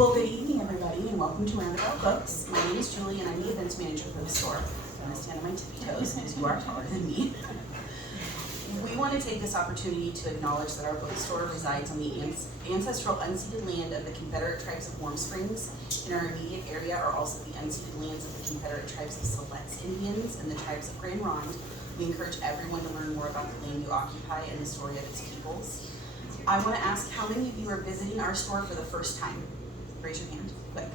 Well, good evening, everybody, and welcome to Roundabout Books. My name is Julie, and I'm the events manager for the store. I'm going to stand on my tippy toes because you are taller than me. We want to take this opportunity to acknowledge that our bookstore resides on the ancestral unceded land of the Confederate Tribes of Warm Springs. In our immediate area are also the unceded lands of the Confederate Tribes of Siletz Indians and the Tribes of Grand Ronde. We encourage everyone to learn more about the land you occupy and the story of its peoples. I want to ask how many of you are visiting our store for the first time? Raise your hand, quick.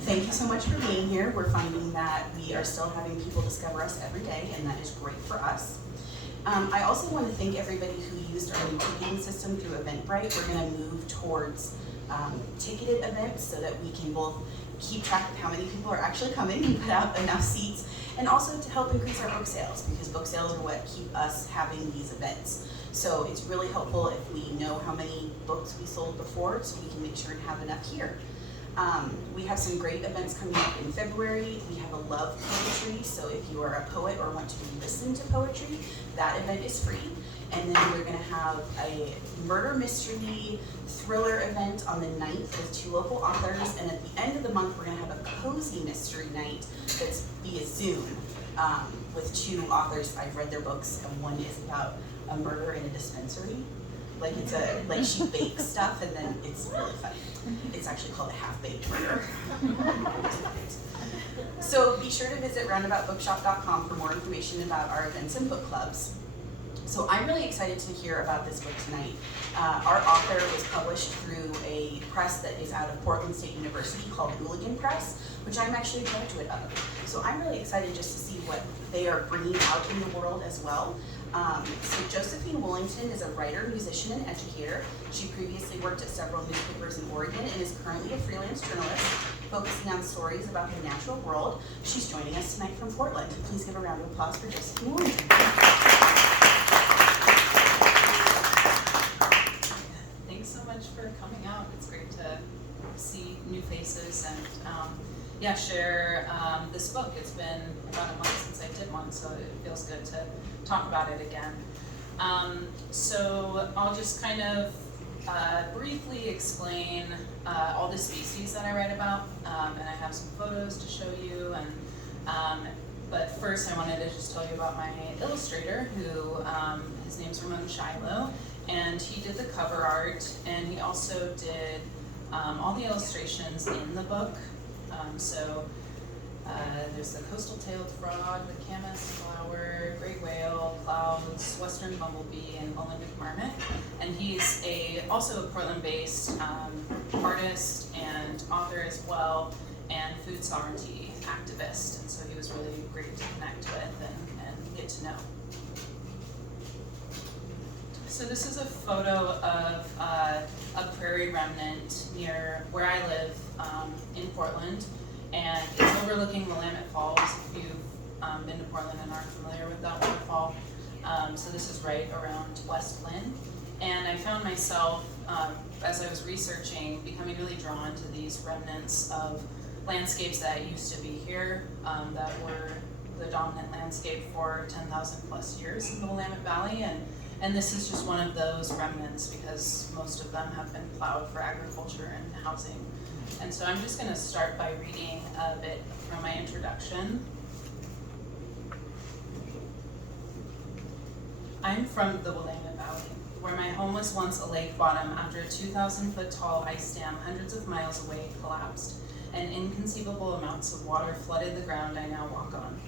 Thank you so much for being here. We're finding that we are still having people discover us every day, and that is great for us. I also want to thank everybody who used our new ticketing system through Eventbrite. We're going to move towards ticketed events so that we can both keep track of how many people are actually coming and put out enough seats, and also to help increase our book sales, because book sales are what keep us having these events. So it's really helpful if we know how many books we sold before, so we can make sure and have enough here. We have some great events coming up in February. We have a love poetry, so if you are a poet or want to listen to poetry, that event is free. And then we're going to have a murder mystery thriller event on the 9th with 2 local authors, and at the end of the month we're going to have a cozy mystery night that's via Zoom with 2 authors. I've read their books, and one is about a murder in a dispensary. Like she bakes stuff, and then it's really funny. It's actually called a half-baked murder. So be sure to visit roundaboutbookshop.com for more information about our events and book clubs. So I'm really excited to hear about this book tonight. Our author was published through a press that is out of Portland State University called Hooligan Press, which I'm actually a graduate of. So I'm really excited just to see what they are bringing out in the world as well. So Josephine Woolington is a writer, musician, and educator. She previously worked at several newspapers in Oregon and is currently a freelance journalist focusing on stories about the natural world. She's joining us tonight from Portland. Please give a round of applause for Josephine Woolington. Thanks so much for coming out. It's great to see new faces and share this book. It's been about a month since I did one, so it feels good to talk about it again. So I'll just kind of briefly explain all the species that I write about, and I have some photos to show you. But first I wanted to just tell you about my illustrator, who his name's Ramon Shiloh, and he did the cover art, and he also did all the illustrations in the book. There's the coastal-tailed frog, the camas flower, great whale, clouds, western bumblebee, and Olympic marmot. And he's also a Portland-based artist and author as well, and food sovereignty activist. And so he was really great to connect with and get to know. So this is a photo of a prairie remnant near where I live in Portland, and it's overlooking Willamette Falls. If you've been to Portland and aren't familiar with that waterfall, so this is right around West Lynn. And I found myself, as I was researching, becoming really drawn to these remnants of landscapes that used to be here, that were the dominant landscape for 10,000 plus years in the Willamette Valley. And this is just one of those remnants, because most of them have been plowed for agriculture and housing. And so I'm just going to start by reading a bit from my introduction. I'm from the Willamette Valley, where my home was once a lake bottom after a 2,000-foot tall ice dam hundreds of miles away collapsed, and inconceivable amounts of water flooded the ground I now walk on.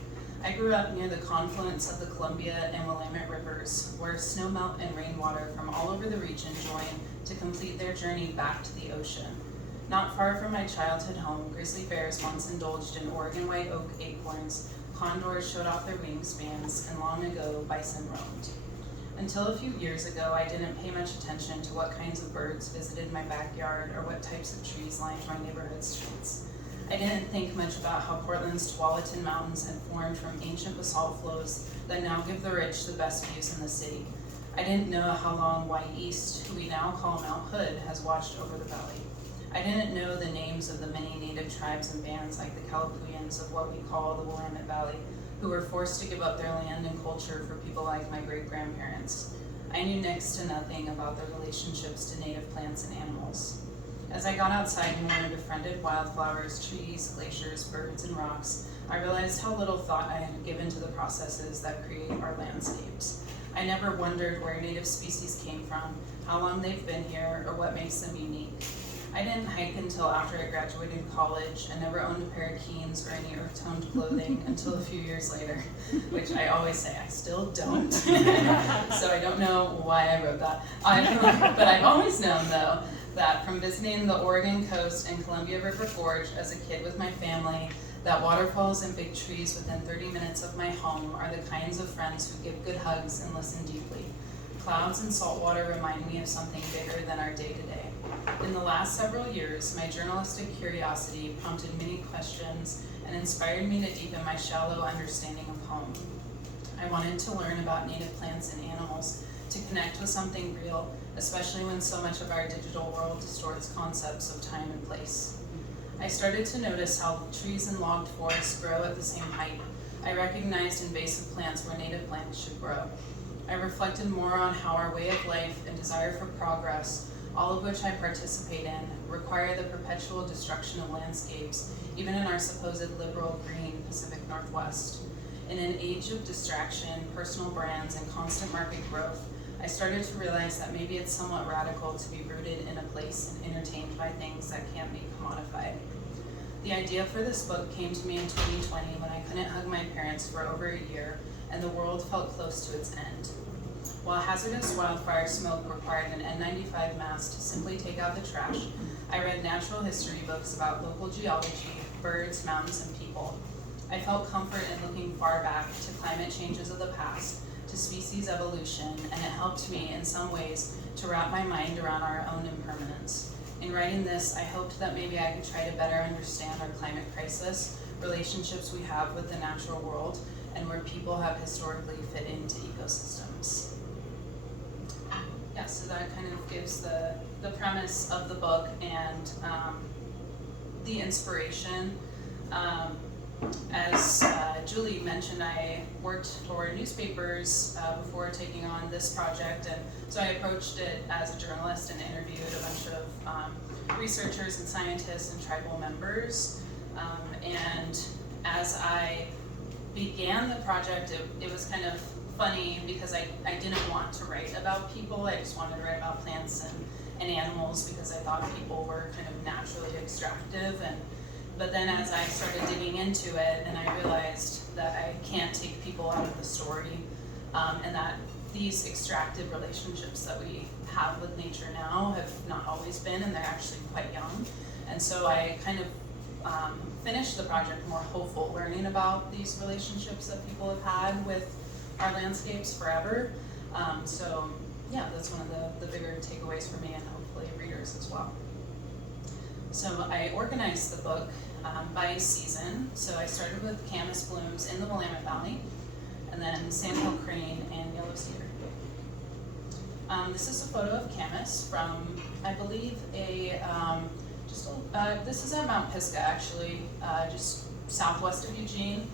I grew up near the confluence of the Columbia and Willamette rivers, where snowmelt and rainwater from all over the region join to complete their journey back to the ocean. Not far from my childhood home, grizzly bears once indulged in Oregon white oak acorns, condors showed off their wingspans, and long ago bison roamed. Until a few years ago, I didn't pay much attention to what kinds of birds visited my backyard or what types of trees lined my neighborhood streets. I didn't think much about how Portland's Tualatin Mountains had formed from ancient basalt flows that now give the rich the best views in the city. I didn't know how long White East, who we now call Mount Hood, has watched over the valley. I didn't know the names of the many native tribes and bands like the Calapooians of what we call the Willamette Valley, who were forced to give up their land and culture for people like my great-grandparents. I knew next to nothing about their relationships to native plants and animals. As I got outside more and befriended wildflowers, trees, glaciers, birds, and rocks, I realized how little thought I had given to the processes that create our landscapes. I never wondered where native species came from, how long they've been here, or what makes them unique. I didn't hike until after I graduated college and never owned a pair of Keens or any earth-toned clothing until a few years later, which I always say I still don't. So I don't know why I wrote that. But I've always known, though, that from visiting the Oregon coast and Columbia River Gorge as a kid with my family, that waterfalls and big trees within 30 minutes of my home are the kinds of friends who give good hugs and listen deeply. Clouds and salt water remind me of something bigger than our day-to-day. In the last several years, my journalistic curiosity prompted many questions and inspired me to deepen my shallow understanding of home. I wanted to learn about native plants and animals, to connect with something real, especially when so much of our digital world distorts concepts of time and place. I started to notice how trees and logged forests grow at the same height. I recognized invasive plants where native plants should grow. I reflected more on how our way of life and desire for progress, all of which I participate in, require the perpetual destruction of landscapes, even in our supposed liberal green Pacific Northwest. In an age of distraction, personal brands, and constant market growth, I started to realize that maybe it's somewhat radical to be rooted in a place and entertained by things that can't be commodified. The idea for this book came to me in 2020 when I couldn't hug my parents for over a year and the world felt close to its end. While hazardous wildfire smoke required an N95 mask to simply take out the trash, I read natural history books about local geology, birds, mountains, and people. I felt comfort in looking far back to climate changes of the past, to species evolution, and it helped me in some ways to wrap my mind around our own impermanence. In writing this, I hoped that maybe I could try to better understand our climate crisis, relationships we have with the natural world, and where people have historically fit into ecosystems. Yeah, so that kind of gives the premise of the book and the inspiration. As Julie mentioned, I worked for newspapers before taking on this project, and so I approached it as a journalist and interviewed a bunch of researchers and scientists and tribal members. And as I began the project, it was kind of funny because I didn't want to write about people. I just wanted to write about plants and animals because I thought people were kind of naturally extractive. But then as I started digging into it, and I realized that I can't take people out of the story, and that these extractive relationships that we have with nature now have not always been, and they're actually quite young. And so I kind of finished the project more hopeful, learning about these relationships that people have had with our landscapes forever. So yeah, that's one of the bigger takeaways for me and hopefully readers as well. So I organized the book by season. So I started with camas blooms in the Willamette Valley, and then sandhill crane and yellow-cedar. This is a photo of camas from, I believe, this is at Mount Pisgah actually, just southwest of Eugene,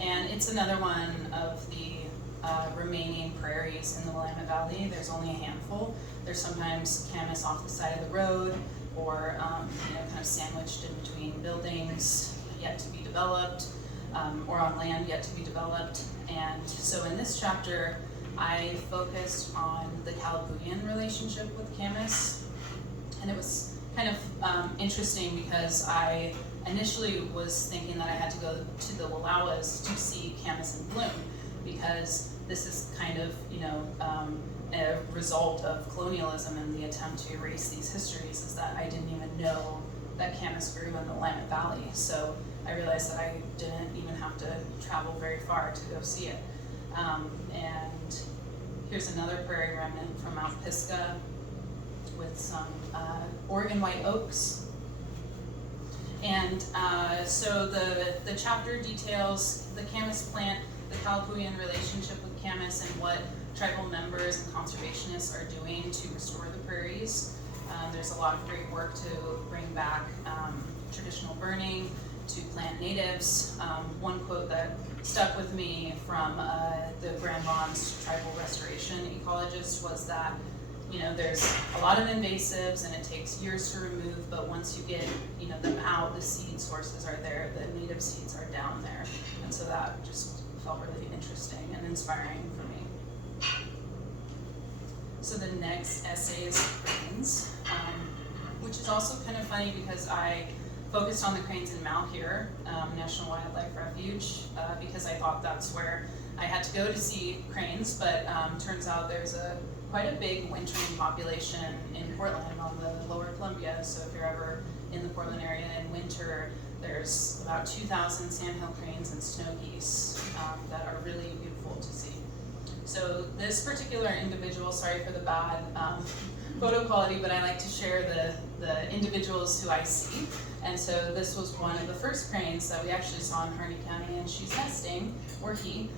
and it's another one of the remaining prairies in the Willamette Valley. There's only a handful. There's sometimes camas off the side of the road, or kind of sandwiched in between buildings yet to be developed, or on land yet to be developed. And so in this chapter, I focused on the Calapuyan relationship with camas, and it was kind of interesting because I initially was thinking that I had to go to the Wallowas to see camas in bloom, because this is kind of, a result of colonialism and the attempt to erase these histories, is that I didn't even know that camas grew in the Willamette Valley. So I realized that I didn't even have to travel very far to go see it. And here's another prairie remnant from Mount Pisgah with some Oregon white oaks. And so the chapter details the camas plant, the Calapuyan relationship with camas, and what tribal members and conservationists are doing to restore the prairies. There's a lot of great work to bring back traditional burning, to plant natives. One quote that stuck with me from the Grand Ronde tribal restoration ecologist was that there's a lot of invasives and it takes years to remove, but once you get, them out, the seed sources are there, the native seeds are down there. And so that just felt really interesting and inspiring for me. So the next essay is cranes, which is also kind of funny because I focused on the cranes in Malheur National Wildlife Refuge because I thought that's where I had to go to see cranes, but turns out there's quite a big wintering population in Portland on the lower Columbia. So if you're ever in the Portland area in winter, there's about 2,000 sandhill cranes and snow geese that are really beautiful to see. So this particular individual, sorry for the bad photo quality, but I like to share the individuals who I see. And so this was one of the first cranes that we actually saw in Harney County, and she's nesting, or he.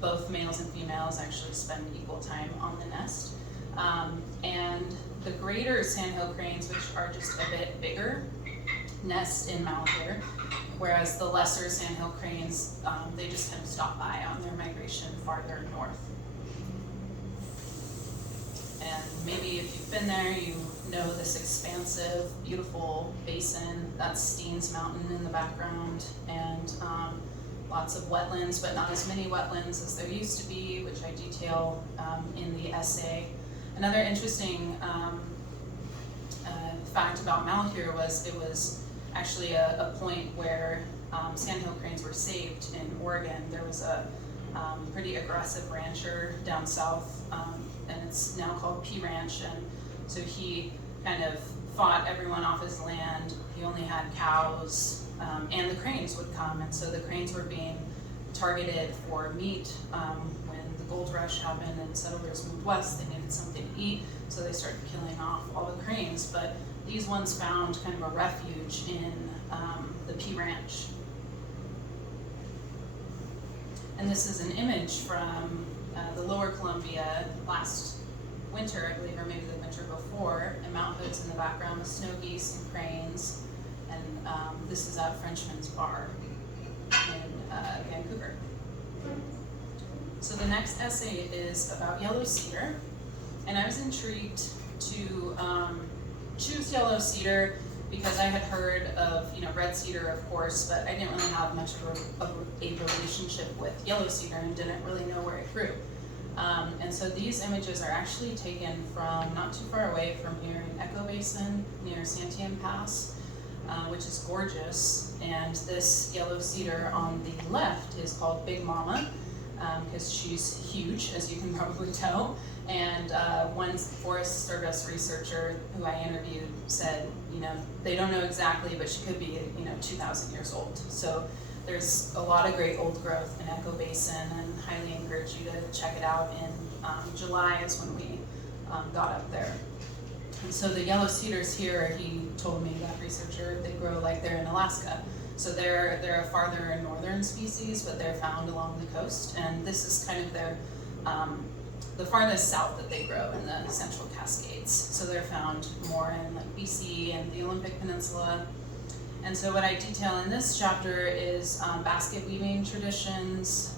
Both males and females actually spend equal time on the nest. And the greater sandhill cranes, which are just a bit bigger, nest in Malheur, whereas the lesser sandhill cranes, they just kind of stop by on their migration farther north. And maybe if you've been there, you know this expansive, beautiful basin. That's Steens Mountain in the background, and lots of wetlands, but not as many wetlands as there used to be, which I detail in the essay. Another interesting fact about Malheur was it was actually a point where sandhill cranes were saved in Oregon. There was a pretty aggressive rancher down south, and it's now called P Ranch, and so he kind of fought everyone off his land. He only had cows, and the cranes would come, and so the cranes were being targeted for meat. When the gold rush happened and settlers moved west, they needed something to eat, so they started killing off all the cranes. But these ones found kind of a refuge in the P Ranch. And this is an image from the lower Columbia last winter, I believe, or maybe the winter before, and Mount Hood's in the background with snow geese and cranes. And this is at Frenchman's Bar in Vancouver. So the next essay is about yellow-cedar, and I was intrigued to choose yellow-cedar because I had heard of red cedar, of course, but I didn't really have much of a relationship with yellow-cedar and didn't really know where it grew. And so these images are actually taken from not too far away from here in Echo Basin near Santiam Pass, which is gorgeous. And this yellow cedar on the left is called Big Mama, because she's huge, as you can probably tell. And one Forest Service researcher who I interviewed said, they don't know exactly, but she could be, 2,000 years old. So there's a lot of great old growth in Echo Basin, and highly encourage you to check it out. In July is when we got up there. And so the yellow cedars here, he told me, that researcher, they grow like they're in Alaska. So they're a farther northern species, but they're found along the coast. And this is kind of their the farthest south that they grow in the Central Cascades. So they're found more in like BC and the Olympic Peninsula. And so what I detail in this chapter is basket weaving traditions,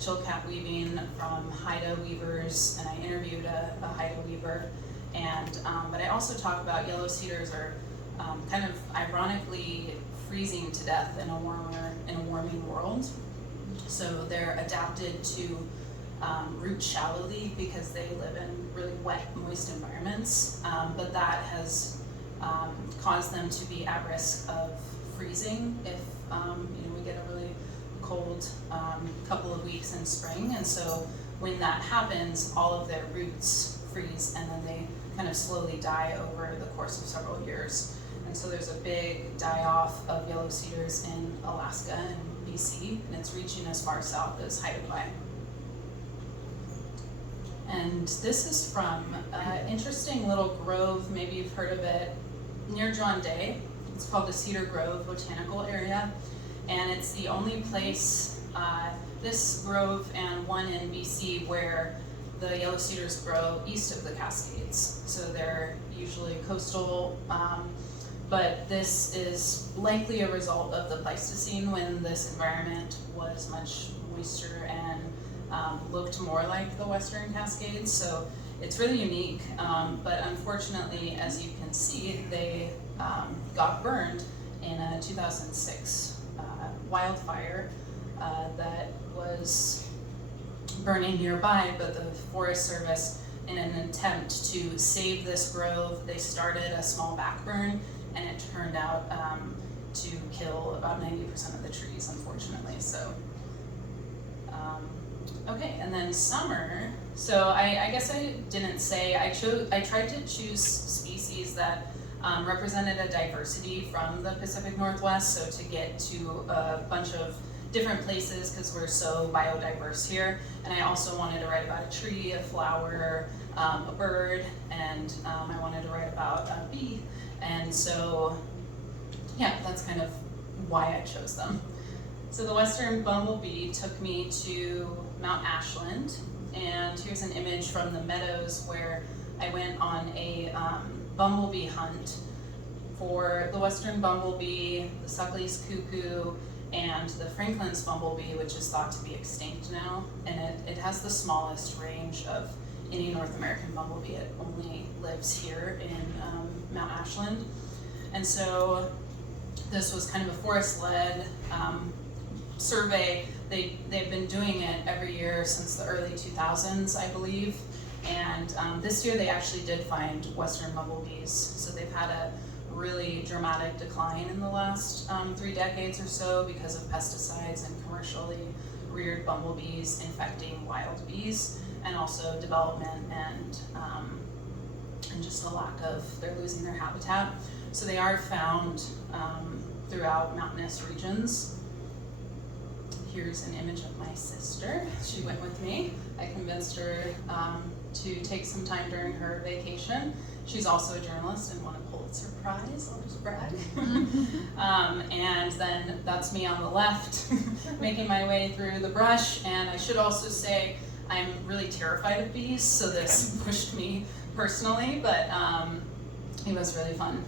chilkat weaving from Haida weavers, and I interviewed a Haida weaver. And but I also talk about yellow cedars are kind of ironically freezing to death in a warming world. So they're adapted to root shallowly because they live in really wet, moist environments. But that has caused them to be at risk of freezing if we get a really cold couple of weeks in spring. And so when that happens, all of their roots freeze, and then they kind of slowly die over the course of several years. And so there's a big die-off of yellow cedars in Alaska and BC, and it's reaching as far south as Haida. And this is from an interesting little grove, maybe you've heard of it, near John Day. It's called the Cedar Grove Botanical Area, and it's the only place, this grove and one in BC, where the yellow cedars grow east of the Cascades. So they're usually coastal, but this is likely a result of the Pleistocene, when this environment was much moister and looked more like the Western Cascades. So it's really unique, but unfortunately, as you can see, they got burned in a 2006 wildfire that was burning nearby, but the Forest Service, in an attempt to save this grove, they started a small backburn, and it turned out to kill about 90% of the trees, unfortunately. So, okay, and then summer. So I guess I didn't say, I tried to choose species that represented a diversity from the Pacific Northwest, so to get to a bunch of different places because we're so biodiverse here. And I also wanted to write about a tree, a flower, a bird, and I wanted to write about a bee. And so, yeah, that's kind of why I chose them. So the western bumblebee took me to Mount Ashland, and here's an image from the meadows where I went on a bumblebee hunt for the western bumblebee, the Suckley's cuckoo, and the Franklin's bumblebee, which is thought to be extinct now. And it has the smallest range of any North American bumblebee. It only lives here in Mount Ashland. And so this was kind of a forest-led survey. They've been doing it every year since the early 2000s, I believe. And this year they actually did find western bumblebees. So they've had a really dramatic decline in the last 3 decades or so because of pesticides and commercially reared bumblebees infecting wild bees, and also development and just a lack of, they're losing their habitat. So they are found throughout mountainous regions. Here's an image of my sister. She went with me. I convinced her to take some time during her vacation. She's also a journalist and won a Pulitzer Prize, I'll just brag. And then that's me on the left, making my way through the brush. And I should also say, I'm really terrified of bees, so this pushed me personally, but it was really fun.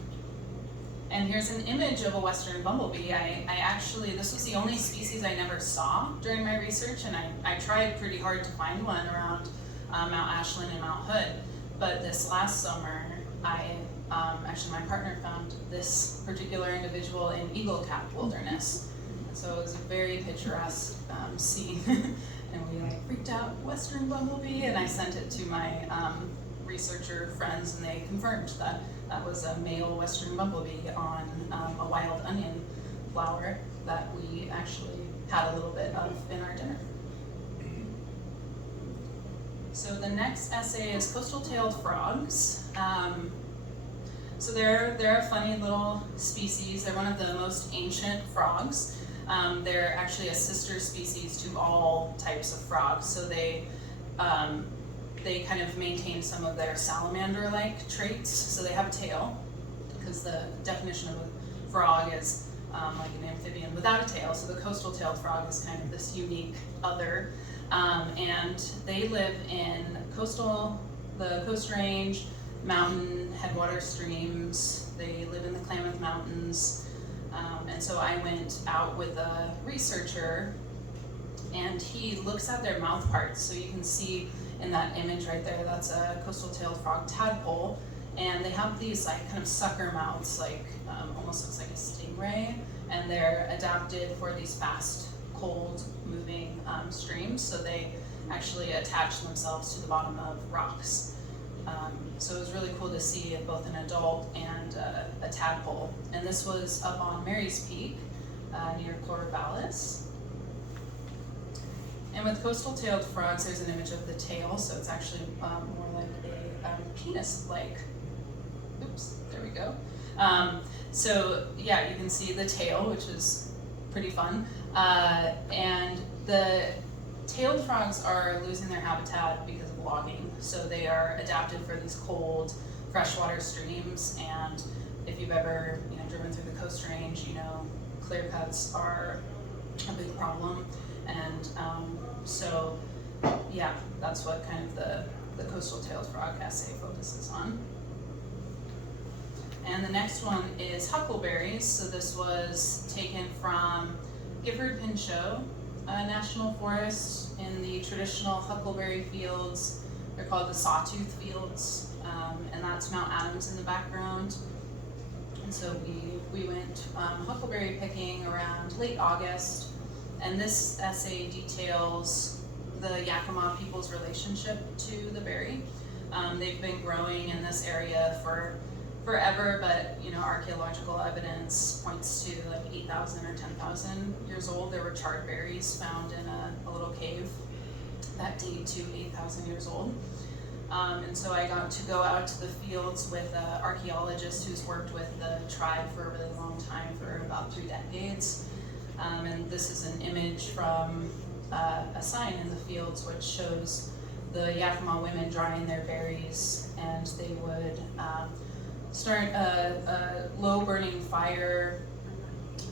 And here's an image of a western bumblebee. I actually, this was the only species I never saw during my research, and I tried pretty hard to find one around Mount Ashland and Mount Hood. But this last summer, actually my partner found this particular individual in Eagle Cap Wilderness. So it was a very picturesque scene. And we freaked out, western bumblebee, and I sent it to my researcher friends, and they confirmed that that was a male western bumblebee on a wild onion flower that we actually had a little bit of in our dinner. So the next essay is coastal-tailed frogs. So they're a funny little species. They're one of the most ancient frogs. They're actually a sister species to all types of frogs. So they kind of maintain some of their salamander-like traits. So they have a tail, because the definition of a frog is like an amphibian without a tail. So the coastal-tailed frog is kind of this unique other. And they live in the Coast Range, mountain headwater streams. They live in the Klamath Mountains. And so I went out with a researcher, and he looks at their mouth parts. So you can see in that image right there, that's a coastal-tailed frog tadpole. And they have these like kind of sucker mouths, like almost looks like a stingray. And they're adapted for these fast, cold moving streams. So they actually attach themselves to the bottom of rocks. So it was really cool to see both an adult and a tadpole. And this was up on Mary's Peak near Corvallis. And with coastal-tailed frogs, there's an image of the tail, so it's actually more like a penis-like. Oops, there we go. So yeah, you can see the tail, which is pretty fun. And the tailed frogs are losing their habitat because of logging. So they are adapted for these cold, freshwater streams. And if you've ever driven through the Coast Range, clear cuts are a big problem. And so yeah, that's what kind of the coastal-tailed frog essay focuses on. And the next one is huckleberries. So this was taken from Gifford Pinchot National Forest in the traditional huckleberry fields they're called the Sawtooth Fields, and that's Mount Adams in the background. And so we went huckleberry picking around late August, and this essay details the Yakima people's relationship to the berry. They've been growing in this area for forever, but archaeological evidence points to like 8,000 or 10,000 years old. There were charred berries found in a little cave that date to 8,000 years old. And so I got to go out to the fields with an archaeologist who's worked with the tribe for a really long time, for about 3 decades. And this is an image from a sign in the fields which shows the Yakima women drying their berries, and they would start a low burning fire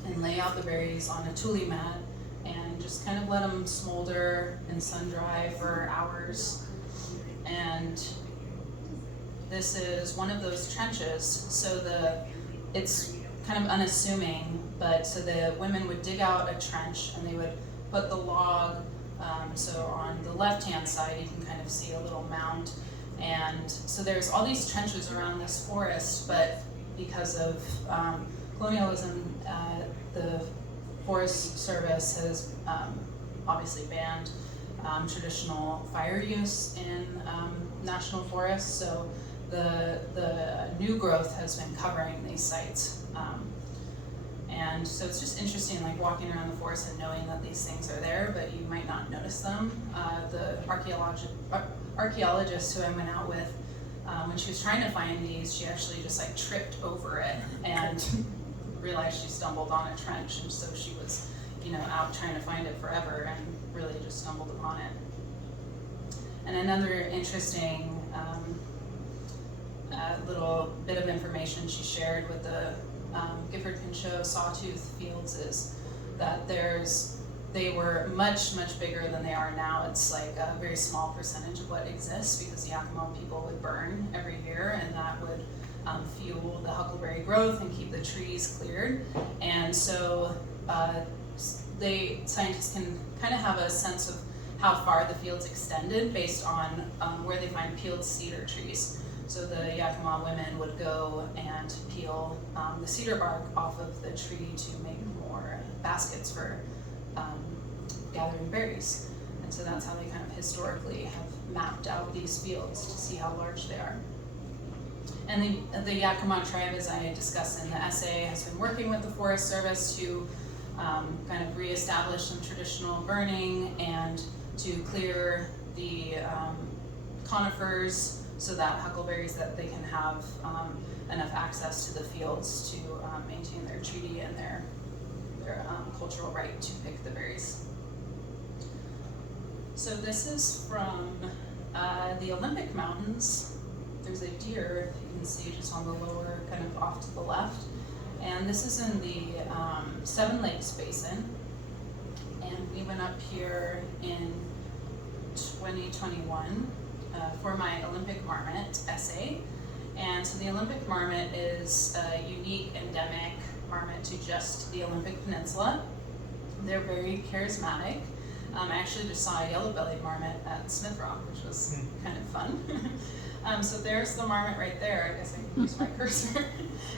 and lay out the berries on a tule mat and just kind of let them smolder and sun dry for hours. And this is one of those trenches, so it's kind of unassuming, but so the women would dig out a trench and they would put the log, so on the left-hand side you can kind of see a little mound, and so there's all these trenches around this forest, but because of colonialism, the Forest Service has obviously banned traditional fire use in national forests, so the new growth has been covering these sites. And so it's just interesting, like walking around the forest and knowing that these things are there, but you might not notice them. The archaeologist who I went out with, when she was trying to find these, she actually just like tripped over it and realized she stumbled on a trench, and so she was out trying to find it forever and really just stumbled upon it. And another interesting little bit of information she shared with the Gifford Pinchot Sawtooth Fields is that they were much bigger than they are now. It's like a very small percentage of what exists because the Yakima people would burn every year, and that would fuel the huckleberry growth and keep the trees cleared. And so scientists can kind of have a sense of how far the fields extended based on where they find peeled cedar trees. So the Yakima women would go and peel the cedar bark off of the tree to make more baskets for gathering berries. And so that's how they kind of historically have mapped out these fields to see how large they are. And the Yakima tribe, as I discussed in the essay, has been working with the Forest Service to kind of reestablish some traditional burning and to clear the conifers so that huckleberries, that they can have enough access to the fields to maintain their treaty and their cultural right to pick the berries. So this is from the Olympic Mountains. There's a deer, if you can see, just on the lower, kind of off to the left. And this is in the Seven Lakes Basin. And we went up here in 2021 for my Olympic marmot essay. And so the Olympic marmot is a unique endemic marmot to just the Olympic Peninsula. They're very charismatic. I actually just saw a yellow-bellied marmot at Smith Rock, which was kind of fun. So there's the marmot right there. I guess I can use my cursor.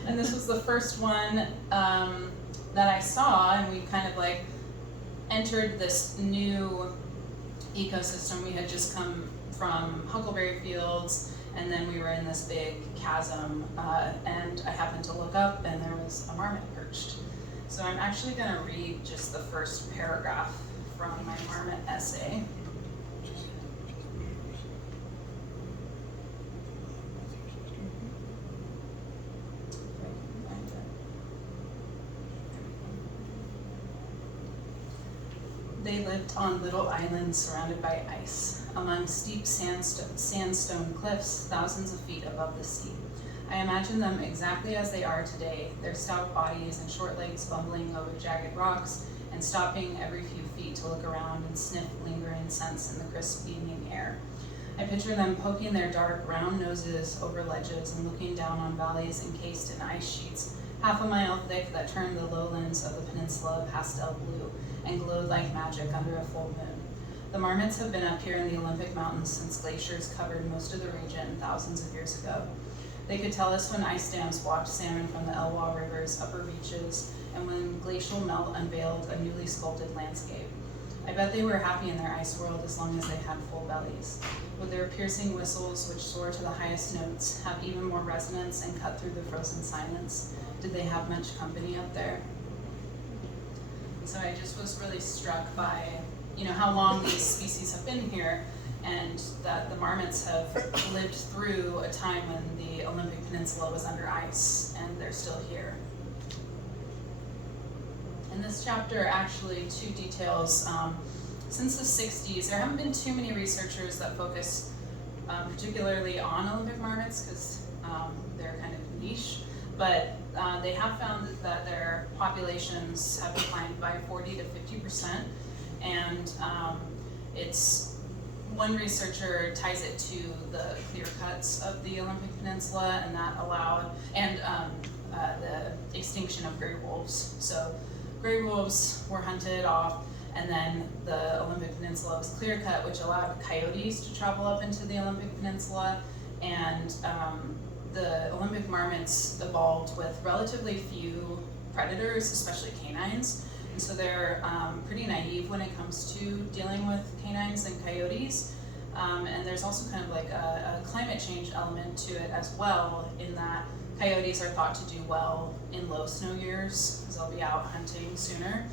And this was the first one that I saw, and we kind of like entered this new ecosystem. We had just come from huckleberry fields, and then we were in this big chasm, and I happened to look up and there was a marmot perched. So I'm actually going to read just the first paragraph from my marmot essay. They lived on little islands surrounded by ice, among steep sandstone cliffs thousands of feet above the sea. I imagine them exactly as they are today, their stout bodies and short legs bumbling over jagged rocks and stopping every few feet to look around and sniff lingering scents in the crisp evening air. I picture them poking their dark, round noses over ledges and looking down on valleys encased in ice sheets, half a mile thick, that turned the lowlands of the peninsula pastel blue and glowed like magic under a full moon. The marmots have been up here in the Olympic Mountains since glaciers covered most of the region thousands of years ago. They could tell us when ice dams blocked salmon from the Elwha River's upper reaches and when glacial melt unveiled a newly sculpted landscape. I bet they were happy in their ice world as long as they had full bellies. Would their piercing whistles, which soar to the highest notes, have even more resonance and cut through the frozen silence? Did they have much company up there? So I just was really struck by, how long these species have been here, and that the marmots have lived through a time when the Olympic Peninsula was under ice, and they're still here. In this chapter, actually, two details. Since the 60s, there haven't been too many researchers that focus particularly on Olympic marmots because they're kind of niche, but they have found that their populations have declined by 40 to 50%, and it's one researcher ties it to the clear cuts of the Olympic Peninsula, and that allowed, and the extinction of gray wolves. So gray wolves were hunted off, and then the Olympic Peninsula was clear cut, which allowed coyotes to travel up into the Olympic Peninsula, and the Olympic marmots evolved with relatively few predators, especially canines, and so they're pretty naive when it comes to dealing with canines and coyotes. And there's also kind of like a climate change element to it as well, in that coyotes are thought to do well in low snow years because they'll be out hunting sooner.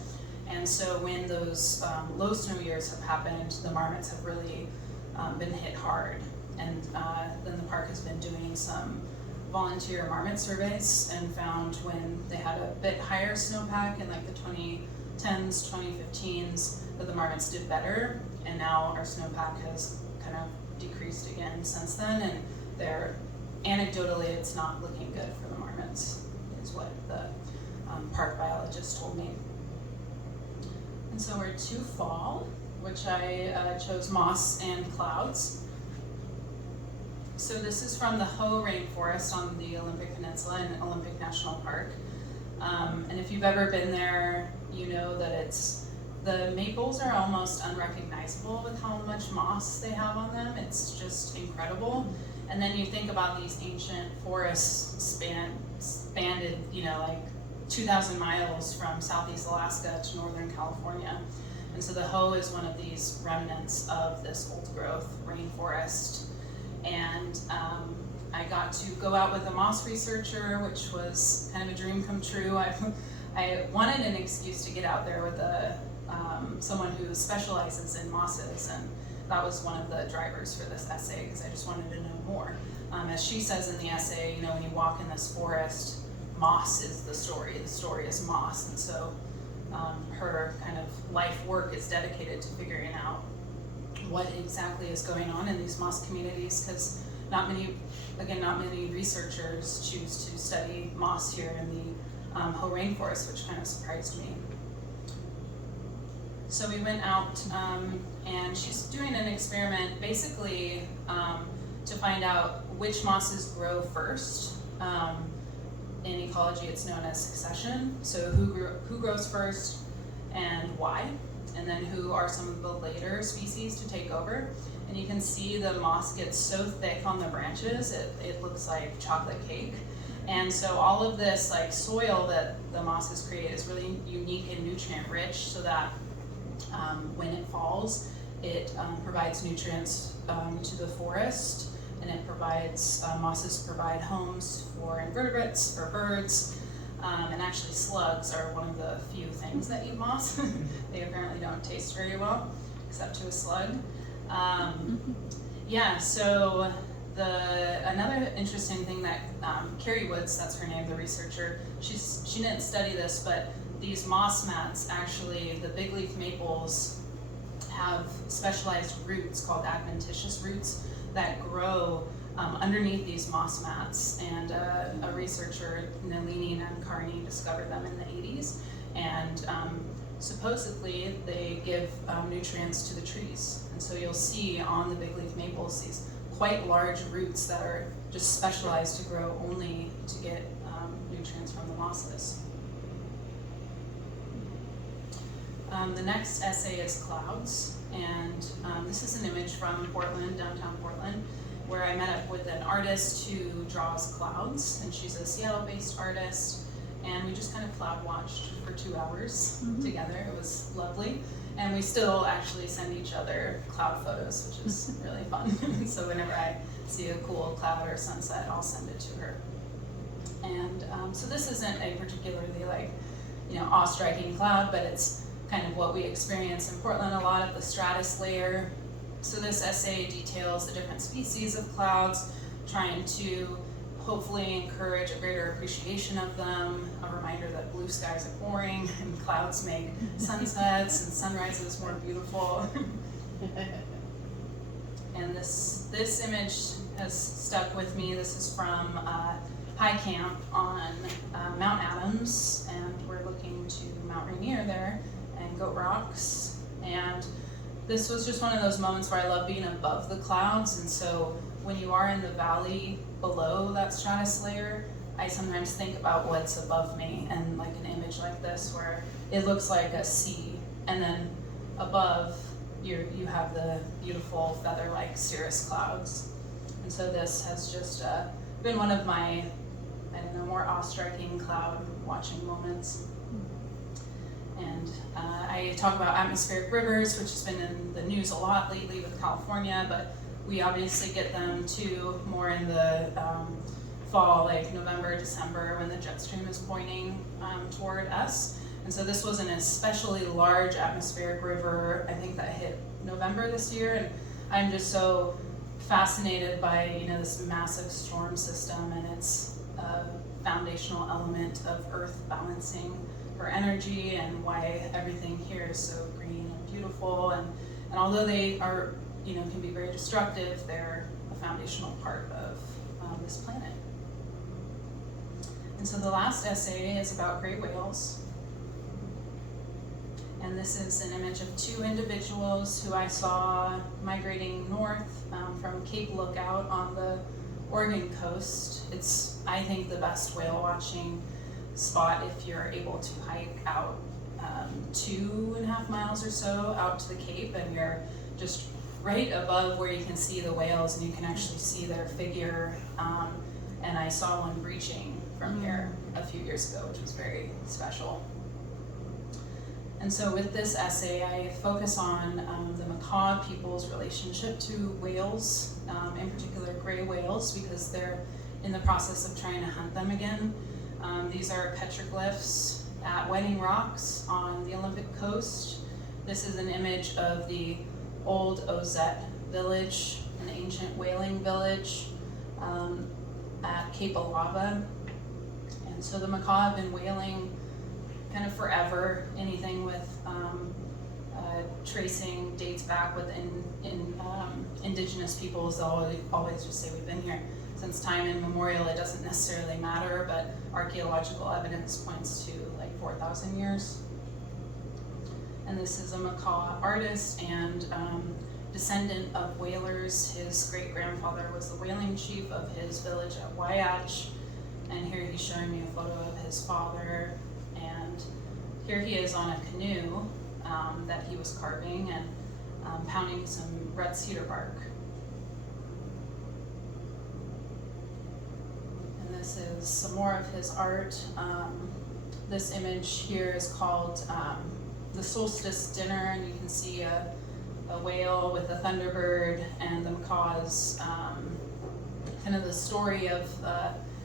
And so when those low snow years have happened, the marmots have really been hit hard. And then the park has been doing some volunteer marmot surveys and found when they had a bit higher snowpack in like the 2010s, 2015s, that the marmots did better. And now our snowpack has kind of decreased again since then, and anecdotally it's not looking good for the marmots, is what the park biologist told me. And so we're to fall, which I chose moss and clouds. So this is from the Hoh rainforest on the Olympic Peninsula in Olympic National Park. And if you've ever been there, you know that the maples are almost unrecognizable with how much moss they have on them. It's just incredible. And then you think about these ancient forests spanned, like 2,000 miles from Southeast Alaska to Northern California. And so the Hoh is one of these remnants of this old growth rainforest. And I got to go out with a moss researcher, which was kind of a dream come true. I wanted an excuse to get out there with someone who specializes in mosses, and that was one of the drivers for this essay, because I just wanted to know more. As she says in the essay, when you walk in this forest, moss is the story is moss, and so her kind of life work is dedicated to figuring out what exactly is going on in these moss communities, because not many researchers choose to study moss here in the Hoh rainforest, which kind of surprised me. So we went out, and she's doing an experiment basically to find out which mosses grow first. In ecology, it's known as succession. So who grows first and why, and then who are some of the later species to take over. And you can see the moss gets so thick on the branches, it looks like chocolate cake. And so all of this like soil that the mosses create is really unique and nutrient rich, so that when it falls, it provides nutrients to the forest, and it provides, mosses provide homes for invertebrates, for birds, and actually slugs are one of the few things that eat moss. They apparently don't taste very well, except to a slug. So another interesting thing that Carrie Woods, that's her name, the researcher, she didn't study this, but these moss mats, actually, the big leaf maples have specialized roots called adventitious roots that grow underneath these moss mats. And a researcher, Nalini Nankarni, discovered them in the 80s. And supposedly they give nutrients to the trees. And so you'll see on the big leaf maples these quite large roots that are just specialized to grow only to get nutrients from the mosses. The next essay is clouds. And this is an image from Portland, downtown Portland, where I met up with an artist who draws clouds, and she's a Seattle-based artist, and we just kind of cloud watched for 2 hours together. It was lovely, and we still actually send each other cloud photos, which is really fun. So whenever I see a cool cloud or sunset, I'll send it to her. And so this isn't a particularly awe-striking cloud, but it's kind of what we experience in Portland a lot of the stratus layer. So this essay details the different species of clouds, trying to hopefully encourage a greater appreciation of them, a reminder that blue skies are boring and clouds make sunsets and sunrises more beautiful. And this image has stuck with me. This is from high camp on Mount Adams, and we're looking to Mount Rainier there and Goat Rocks. And this was just one of those moments where I love being above the clouds, and so when you are in the valley below that stratus layer, I sometimes think about what's above me, and like an image like this where it looks like a sea, and then above you have the beautiful feather-like cirrus clouds. And so this has just been one of my, more awe-striking cloud watching moments. And I talk about atmospheric rivers, which has been in the news a lot lately with California, but we obviously get them too more in the fall, like November, December, when the jet stream is pointing toward us. And so this was an especially large atmospheric river, I think, that hit November this year, and I'm just so fascinated by this massive storm system, and its foundational element of Earth balancing her energy, and why everything here is so green and beautiful. And although they are, can be very destructive, they're a foundational part of this planet. And so the last essay is about gray whales. And this is an image of 2 individuals who I saw migrating north from Cape Lookout on the Oregon coast. It's, I think, the best whale watching spot if you're able to hike out 2.5 miles or so out to the Cape, and you're just right above where you can see the whales, and you can actually see their figure. And I saw one breaching from here a few years ago, which was very special. And so with this essay, I focus on the macaw people's relationship to whales, in particular gray whales, because they're in the process of trying to hunt them again. These are petroglyphs at Wedding Rocks on the Olympic coast. This is an image of the old Ozette village, an ancient whaling village at Cape Alava. And so the macaw have been whaling kind of forever. Anything with tracing dates back with indigenous peoples, they'll always just say we've been here since time immemorial. It doesn't necessarily matter, but archaeological evidence points to like 4,000 years. And this is a macaw artist and descendant of whalers. His great-grandfather was the whaling chief of his village at Waiach, and here he's showing me a photo of his father. And here he is on a canoe that he was carving and pounding some red cedar bark. And this is some more of his art. This image here is called the Solstice Dinner, and you can see a whale with a thunderbird, and the macaws, kind of the story of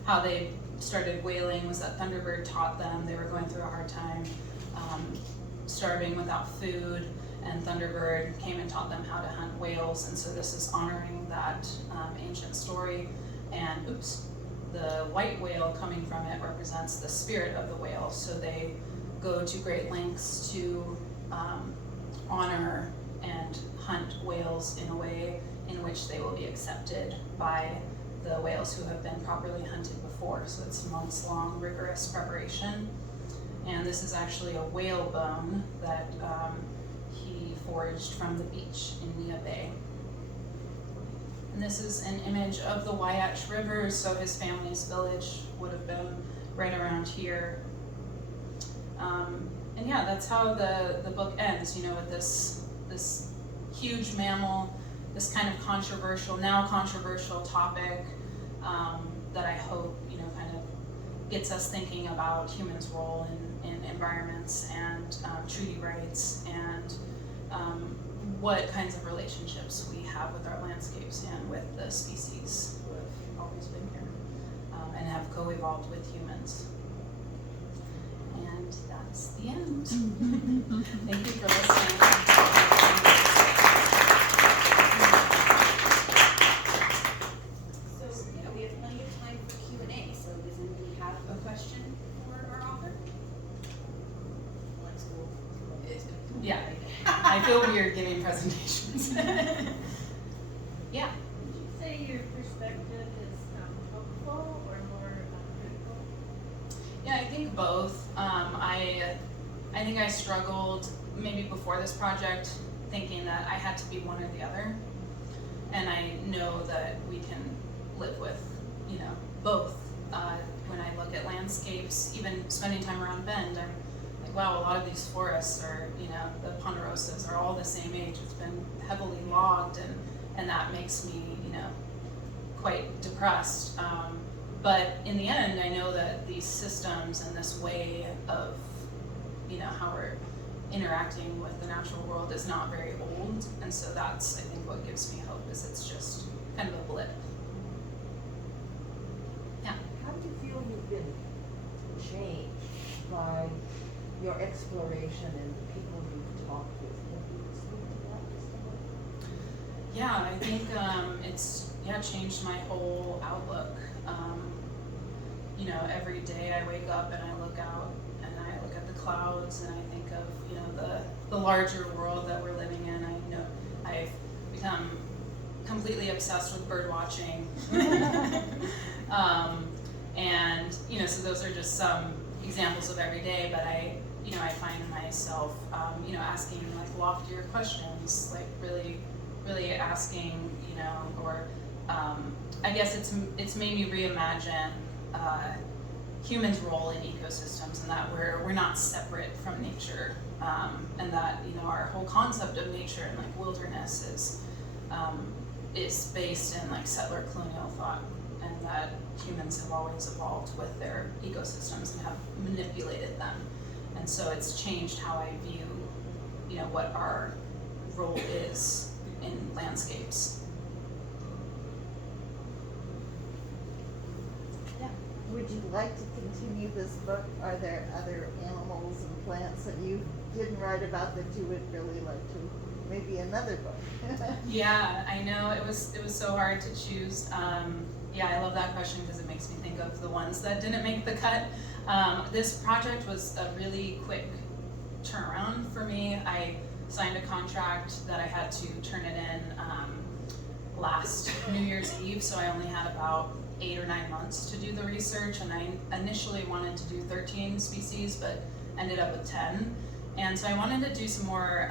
how they started whaling was that thunderbird taught them. They were going through a hard time, starving without food, and thunderbird came and taught them how to hunt whales. And so this is honoring that ancient story. And the white whale coming from it represents the spirit of the whale. So they go to great lengths to honor and hunt whales in a way in which they will be accepted by the whales who have been properly hunted before. So it's months-long rigorous preparation. And this is actually a whale bone that he foraged from the beach in Nia Bay. And this is an image of the Waiach River, so his family's village would have been right around here. And yeah, that's how the book ends, with this huge mammal, this kind of now controversial topic that I hope, kind of gets us thinking about humans' role in environments and treaty rights and what kinds of relationships we have with our landscapes and with the species who have always been here and have co-evolved with humans. And that's the end. Thank you for listening. So, we have plenty of time for Q&A, so does anybody have a question for our author? Let's go. Yeah, I feel weird giving presentations. Yeah. Would you say your perspective is hopeful or more critical? Yeah, I think both. I think I struggled maybe before this project thinking that I had to be one or the other. And I know that we can live with, both. When I look at landscapes, even spending time around Bend, I'm like, wow, a lot of these forests are, the ponderosas are all the same age. It's been heavily logged, and that makes me, quite depressed. But in the end, I know that these systems and this way of, how we're interacting with the natural world is not very old. And so that's, I think, what gives me hope, is it's just kind of a blip. Yeah. How do you feel you've been changed by your exploration and the people you've talked with? Can you speak to that just a little? Yeah, I think it's changed my whole outlook. Every day I wake up and I look out and I look at the clouds and I think of the larger world that we're living in. I know I've become completely obsessed with bird watching, and so those are just some examples of every day. But I find myself asking like loftier questions, like really asking, or I guess it's made me reimagine humans' role in ecosystems, and that we're not separate from nature, and that our whole concept of nature and like wilderness is based in like settler colonial thought, and that humans have always evolved with their ecosystems and have manipulated them, and so it's changed how I view what our role is in landscapes. Would you like to continue this book? Are there other animals and plants that you didn't write about that you would really like to? Maybe another book. Yeah, I know it was so hard to choose. I love that question because it makes me think of the ones that didn't make the cut. This project was a really quick turnaround for me. I signed a contract that I had to turn it in last New Year's Eve, so I only had about 8 or 9 months to do the research, and I initially wanted to do 13 species, but ended up with 10. And so I wanted to do some more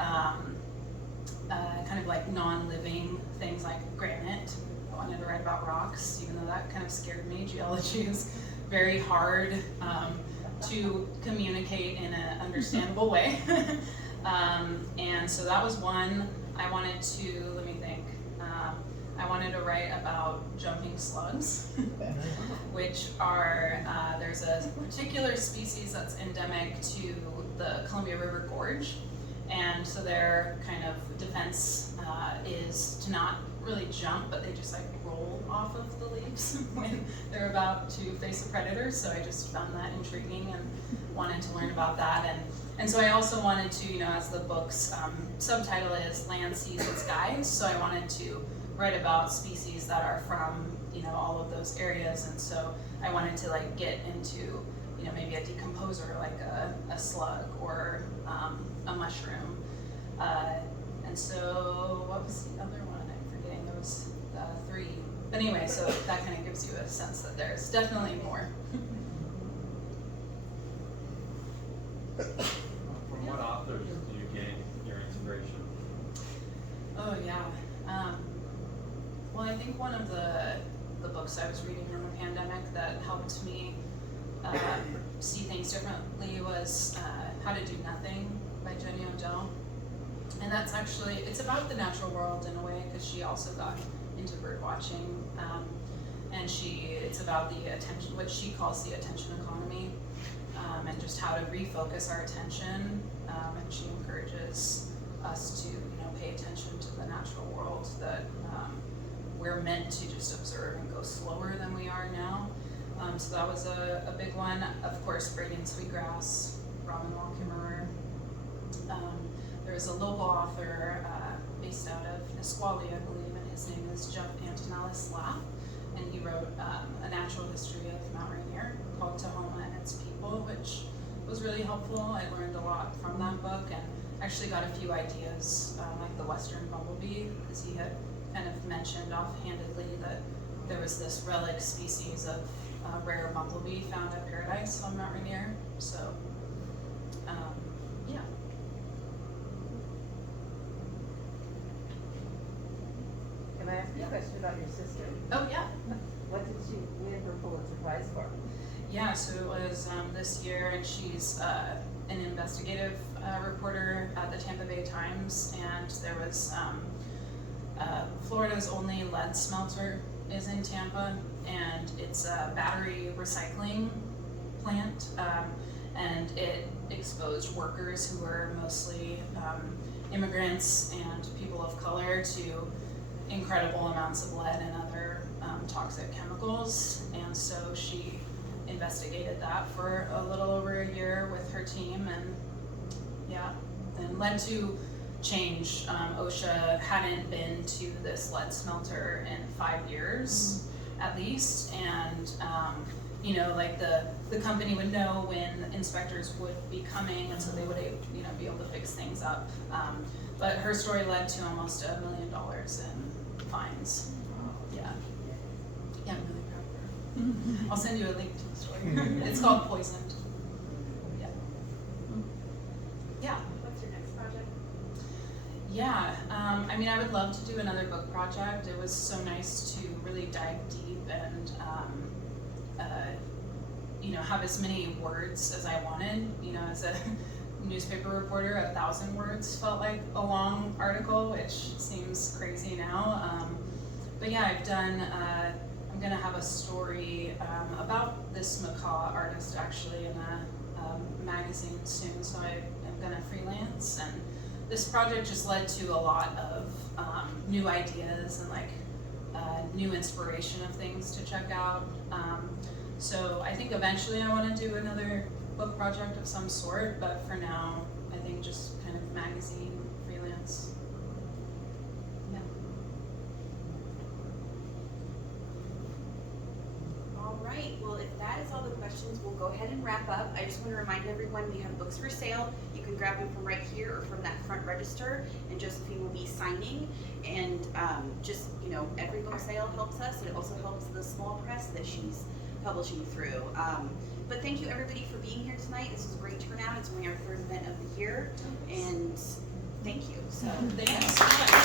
kind of like non-living things like granite. I wanted to write about rocks, even though that kind of scared me. Geology is very hard to communicate in an understandable way. And so that was one. I wanted to, let me think, I wanted to write about jumping slugs, which are, there's a particular species that's endemic to the Columbia River Gorge. And so their kind of defense is to not really jump, but they just like roll off of the leaves when they're about to face a predator. So I just found that intriguing and wanted to learn about that. And so I also wanted to, as the book's subtitle is Land, Seas, and Skies, so I wanted to write about species that are from, all of those areas. And so I wanted to like get into, maybe a decomposer like a slug or a mushroom. And so what was the other one? I'm forgetting. There was 3. But anyway, so that kind of gives you a sense that there's definitely more. From what authors do you gain your inspiration? Oh yeah. Well, I think one of the books I was reading in the pandemic that helped me see things differently was How to Do Nothing by Jenny Odell. And that's actually, it's about the natural world in a way, because she also got into bird watching. And it's about the attention, what she calls the attention economy, and just how to refocus our attention. And she encourages us to, pay attention to the natural world, that we're meant to just observe and go slower than we are now. So that was a big one. Of course, braiding sweetgrass, Robin Wall Kimmerer. There's a local author based out of Nisqually, I believe, and his name is Jeff Antonellis Lapp, and he wrote a natural history of Mount Rainier called Tahoma and Its People, which was really helpful. I learned a lot from that book, and actually got a few ideas, like the western bumblebee, because he had kind of mentioned offhandedly that there was this relic species of rare bumblebee found at Paradise on Mount Rainier. So, yeah. Can I ask you a question about your sister? Oh, yeah. What did she win her Pulitzer Prize for? Yeah, so it was this year, and she's an investigative reporter at the Tampa Bay Times, and there was Florida's only lead smelter is in Tampa, and it's a battery recycling plant, and it exposed workers who were mostly immigrants and people of color to incredible amounts of lead and other toxic chemicals. And so she investigated that for a little over a year with her team, and yeah, and led to change. OSHA hadn't been to this lead smelter in 5 years at least, and like the company would know when inspectors would be coming, and so they would be able to fix things up. But her story led to almost $1 million in fines. Yeah, I'm really proud of her. I'll send you a link to the story. It's called Poisoned. Yeah. Yeah. What's your next project? Yeah, I would love to do another book project. It was so nice to really dive deep and, have as many words as I wanted. As a newspaper reporter, 1,000 words felt like a long article, which seems crazy now. But yeah, I'm gonna have a story about this macaw artist actually in a magazine soon, so I'm gonna freelance, and this project just led to a lot of new ideas and new inspiration of things to check out. So I think eventually I want to do another book project of some sort, but for now I think just kind of magazine freelance. Yeah. All right, well, if that is all the questions, we'll go ahead and wrap up. I just want to remind everyone we have books for sale. You can grab them from right here or from that front register, and Josephine will be signing. And every book sale helps us, and it also helps the small press that she's publishing through. But thank you everybody for being here tonight. This was a great turnout. It's only our third event of the year, and thank you. So Thanks so much.